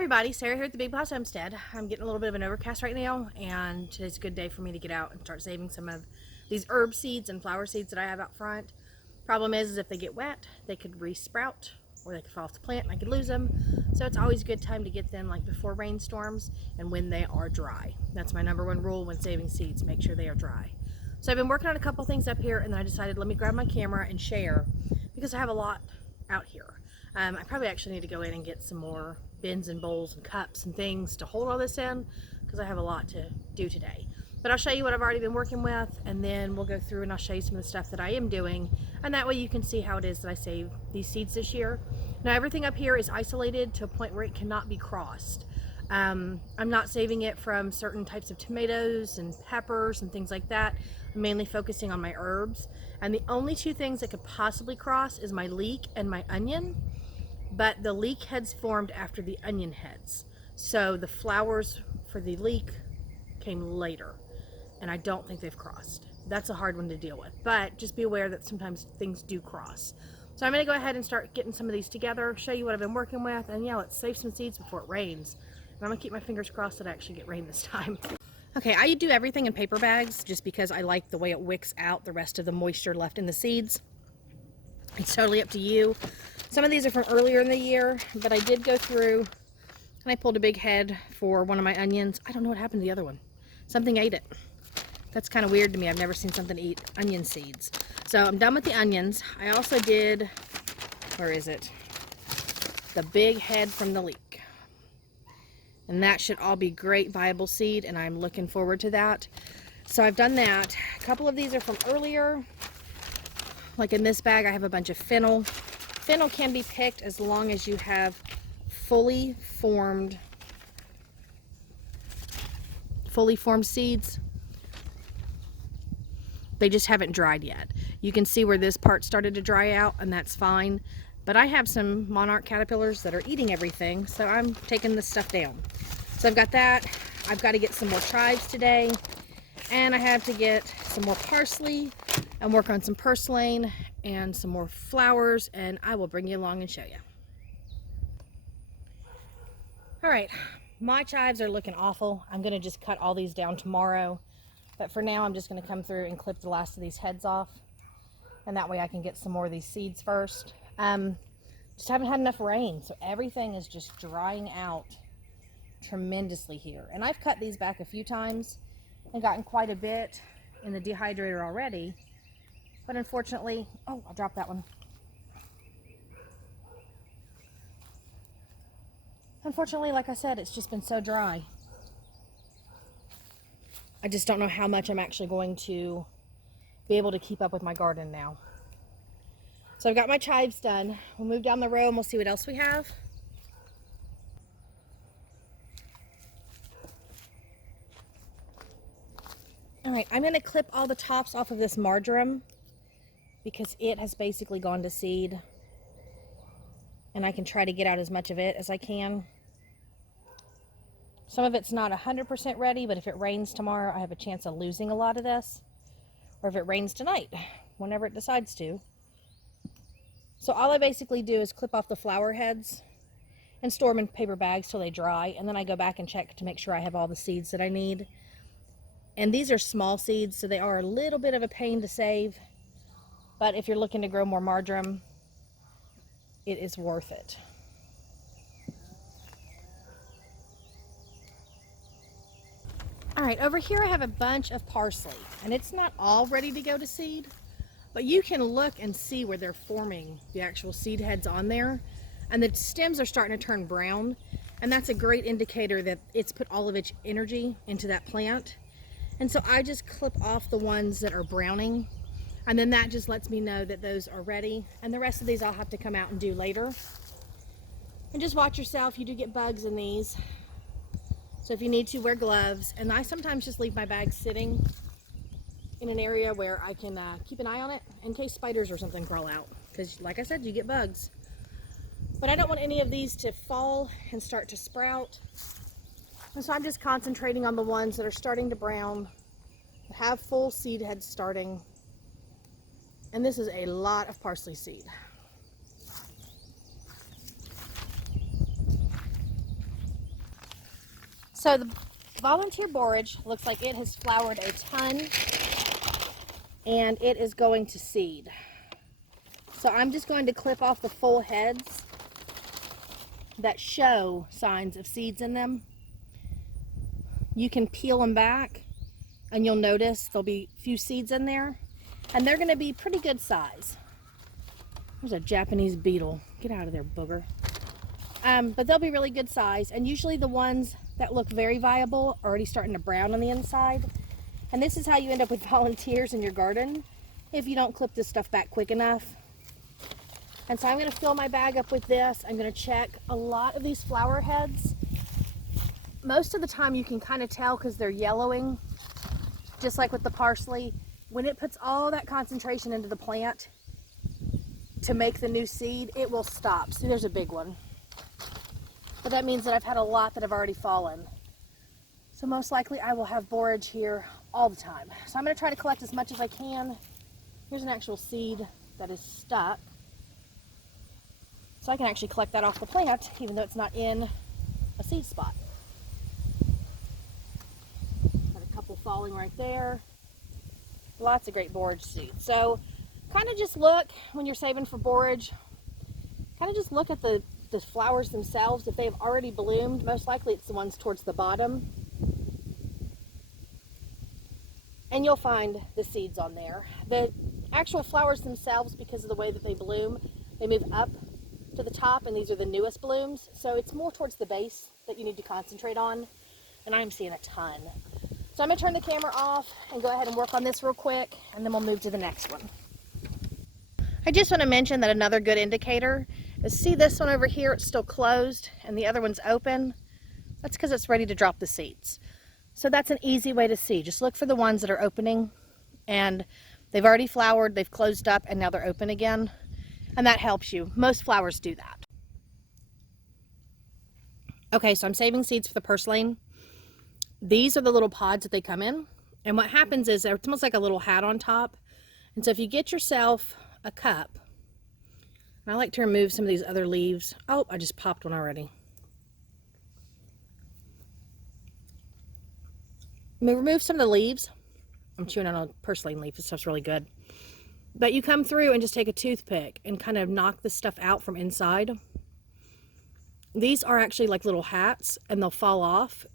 everybody, Sarah here at the Big Blue House Homestead. I'm getting a little bit of an overcast right now, and today's a good day for me to get out and start saving some of these herb seeds and flower seeds that I have out front. Problem is if they get wet, they could re-sprout or they could fall off the plant and I could lose them. So it's always a good time to get them like before rainstorms and when they are dry. That's my number one rule when saving seeds, make sure they are dry. So I've been working on a couple things up here, and then I decided let me grab my camera and share because I have a lot out here. I probably actually need to go in and get some more bins and bowls and cups and things to hold all this in because I have a lot to do today. But I'll show you what I've already been working with, and then we'll go through and I'll show you some of the stuff that I am doing, and that way you can see how it is that I save these seeds this year. Now everything up here is isolated to a point where it cannot be crossed. I'm not saving it from certain types of tomatoes and peppers and things like that. I'm mainly focusing on my herbs, and the only two things that could possibly cross is my leek and my onion. But the leek heads formed after the onion heads. So the flowers for the leek came later, and I don't think they've crossed. That's a hard one to deal with, but just be aware that sometimes things do cross. So I'm gonna go ahead and start getting some of these together, show you what I've been working with, and yeah, let's save some seeds before it rains. And I'm gonna keep my fingers crossed that I actually get rain this time. Okay, I do everything in paper bags just because I like the way it wicks out the rest of the moisture left in the seeds. It's totally up to you. Some of these are from earlier in the year, but I did go through and I pulled a big head for one of my onions. I don't know what happened to the other one. Something ate it. That's kind of weird to me. I've never seen something eat onion seeds. So I'm done with the onions. I also did, where is it? The big head from the leek. And that should all be great viable seed, and I'm looking forward to that. So I've done that. A couple of these are from earlier. Like in this bag, I have a bunch of fennel. Fennel can be picked as long as you have fully formed seeds. They just haven't dried yet. You can see where this part started to dry out, and that's fine. But I have some monarch caterpillars that are eating everything, so I'm taking this stuff down. So I've got that. I've got to get some more chives today, and I have to get some more parsley and work on some purslane and some more flowers, and I will bring you along and show you. All right, my chives are looking awful. I'm gonna just cut all these down tomorrow, but for now I'm just gonna come through and clip the last of these heads off, and that way I can get some more of these seeds first. Just haven't had enough rain, so everything is just drying out tremendously here. And I've cut these back a few times and gotten quite a bit in the dehydrator already, but unfortunately, oh, I dropped that one. Unfortunately, like I said, it's just been so dry. I just don't know how much I'm actually going to be able to keep up with my garden now. So I've got my chives done. We'll move down the row and we'll see what else we have. All right, I'm gonna clip all the tops off of this marjoram because it has basically gone to seed, and I can try to get out as much of it as I can. Some of it's not 100% ready, but if it rains tomorrow, I have a chance of losing a lot of this, or if it rains tonight, whenever it decides to. So all I basically do is clip off the flower heads and store them in paper bags till they dry, and then I go back and check to make sure I have all the seeds that I need. And these are small seeds, so they are a little bit of a pain to save, but if you're looking to grow more marjoram, it is worth it. All right, over here I have a bunch of parsley, and it's not all ready to go to seed, but you can look and see where they're forming the actual seed heads on there, and the stems are starting to turn brown, and that's a great indicator that it's put all of its energy into that plant. And so I just clip off the ones that are browning, and then that just lets me know that those are ready, and the rest of these I'll have to come out and do later. And just watch yourself, you do get bugs in these, so if you need to, wear gloves. And I sometimes just leave my bag sitting in an area where I can keep an eye on it in case spiders or something crawl out, because like I said, you get bugs. But I don't want any of these to fall and start to sprout. And so I'm just concentrating on the ones that are starting to brown, that have full seed heads starting. And this is a lot of parsley seed. So the volunteer borage looks like it has flowered a ton, and it is going to seed. So I'm just going to clip off the full heads that show signs of seeds in them. You can peel them back and you'll notice there'll be a few seeds in there, and they're going to be pretty good size. There's a Japanese beetle. Get out of there, booger. But they'll be really good size, and usually the ones that look very viable are already starting to brown on the inside. And this is how you end up with volunteers in your garden if you don't clip this stuff back quick enough. And so I'm going to fill my bag up with this. I'm going to check a lot of these flower heads. Most of the time you can kind of tell because they're yellowing, just like with the parsley. When it puts all that concentration into the plant to make the new seed, it will stop. See, there's a big one. But that means that I've had a lot that have already fallen. So most likely I will have borage here all the time. So I'm going to try to collect as much as I can. Here's an actual seed that is stuck. So I can actually collect that off the plant, even though it's not in a seed spot. Got a couple falling right there. Lots of great borage seeds. So kind of just look, when you're saving for borage, kind of just look at the flowers themselves. If they have already bloomed, most likely it's the ones towards the bottom. And you'll find the seeds on there. The actual flowers themselves, because of the way that they bloom, they move up to the top, and these are the newest blooms. So it's more towards the base that you need to concentrate on. And I'm seeing a ton. So I'm going to turn the camera off and go ahead and work on this real quick, and then we'll move to the next one. I just want to mention that another good indicator is, see this one over here, it's still closed and the other one's open. That's because it's ready to drop the seeds. So that's an easy way to see. Just look for the ones that are opening and they've already flowered, they've closed up, and now they're open again. And that helps you. Most flowers do that. Okay, so I'm saving seeds for the purslane. These are the little pods that they come in. And what happens is it's almost like a little hat on top. And so if you get yourself a cup, and I like to remove some of these other leaves. Oh, I just popped one already. Remove some of the leaves. I'm chewing on a purslane leaf. This stuff's really good. But you come through and just take a toothpick and kind of knock this stuff out from inside. These are actually like little hats, and they'll fall off.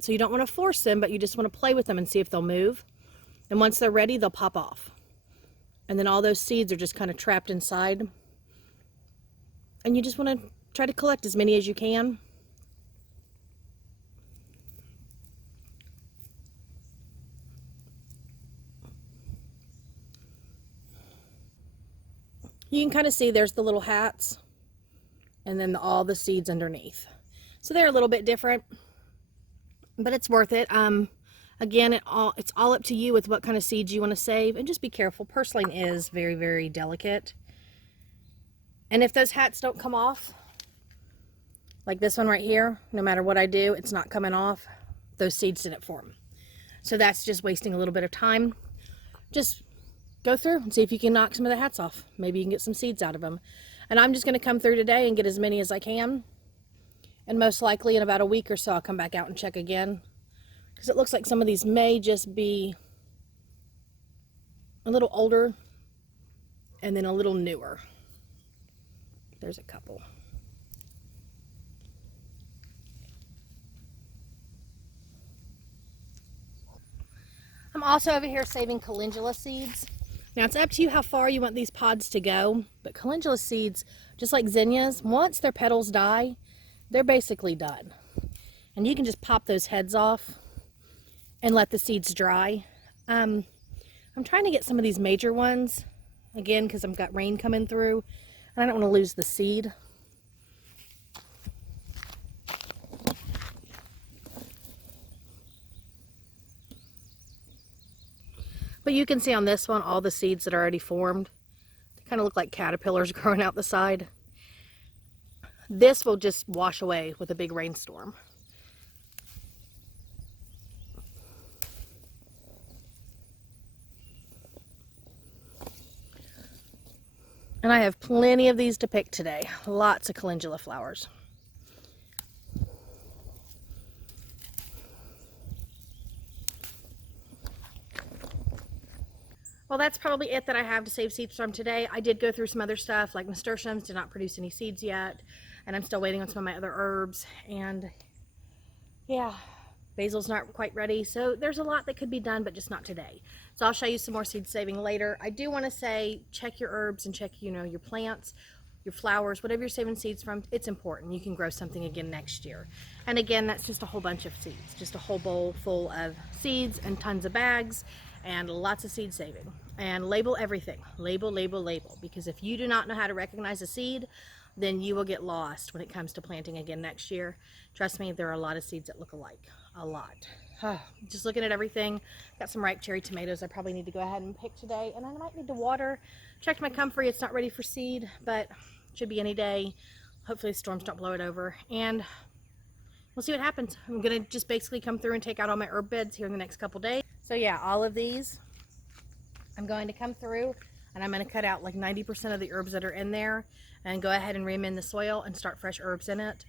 So you don't want to force them, but you just want to play with them and see if they'll move. And once they're ready, they'll pop off. And then all those seeds are just kind of trapped inside. And you just want to try to collect as many as you can. You can kind of see there's the little hats, and then all the seeds underneath. So they're a little bit different, but it's worth it. Again, it's all up to you with what kind of seeds you want to save, and just be careful. Purslane is very, very delicate. And if those hats don't come off, like this one right here, no matter what I do, it's not coming off. Those seeds didn't form. So that's just wasting a little bit of time. Just go through and see if you can knock some of the hats off. Maybe you can get some seeds out of them. And I'm just going to come through today and get as many as I can. And most likely in about a week or so, I'll come back out and check again. Because it looks like some of these may just be a little older and then a little newer. There's a couple. I'm also over here saving calendula seeds. Now it's up to you how far you want these pods to go, but calendula seeds, just like zinnias, once their petals die, they're basically done. And you can just pop those heads off and let the seeds dry. I'm trying to get some of these major ones, again, because I've got rain coming through, and I don't want to lose the seed. But you can see on this one, all the seeds that are already formed. They kind of look like caterpillars growing out the side. This will just wash away with a big rainstorm. And I have plenty of these to pick today. Lots of calendula flowers. Well, that's probably it that I have to save seeds from today. I did go through some other stuff, like nasturtiums did not produce any seeds yet, and I'm still waiting on some of my other herbs, and yeah, basil's not quite ready, so there's a lot that could be done, but just not today. So I'll show you some more seed saving later. I do want to say, check your herbs and check, your plants, your flowers, whatever you're saving seeds from. It's important. You can grow something again next year. And again, that's just a whole bunch of seeds, just a whole bowl full of seeds and tons of bags and lots of seed saving. And label everything. Label, label, label. Because if you do not know how to recognize a seed, then you will get lost when it comes to planting again next year. Trust me, there are a lot of seeds that look alike. A lot. Just looking at everything. Got some ripe cherry tomatoes I probably need to go ahead and pick today. And I might need to water. Checked my comfrey. It's not ready for seed, but should be any day. Hopefully the storms don't blow it over. And we'll see what happens. I'm going to just basically come through and take out all my herb beds here in the next couple days. So yeah, all of these, I'm going to come through and I'm going to cut out like 90% of the herbs that are in there and go ahead and ream in the soil and start fresh herbs in it.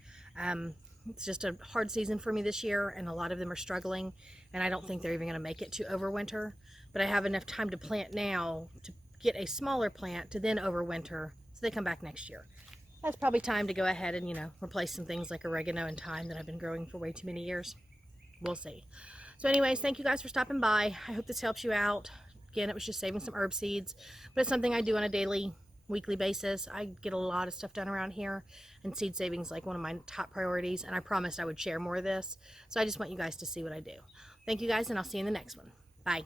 It's just a hard season for me this year, and a lot of them are struggling, and I don't think they're even going to make it to overwinter. But I have enough time to plant now to get a smaller plant to then overwinter, so they come back next year. That's probably time to go ahead and, replace some things like oregano and thyme that I've been growing for way too many years. We'll see. So anyways, thank you guys for stopping by. I hope this helps you out. Again, it was just saving some herb seeds, but it's something I do on a daily, weekly basis. I get a lot of stuff done around here, and seed saving is like one of my top priorities, and I promised I would share more of this. So I just want you guys to see what I do. Thank you guys, and I'll see you in the next one. Bye.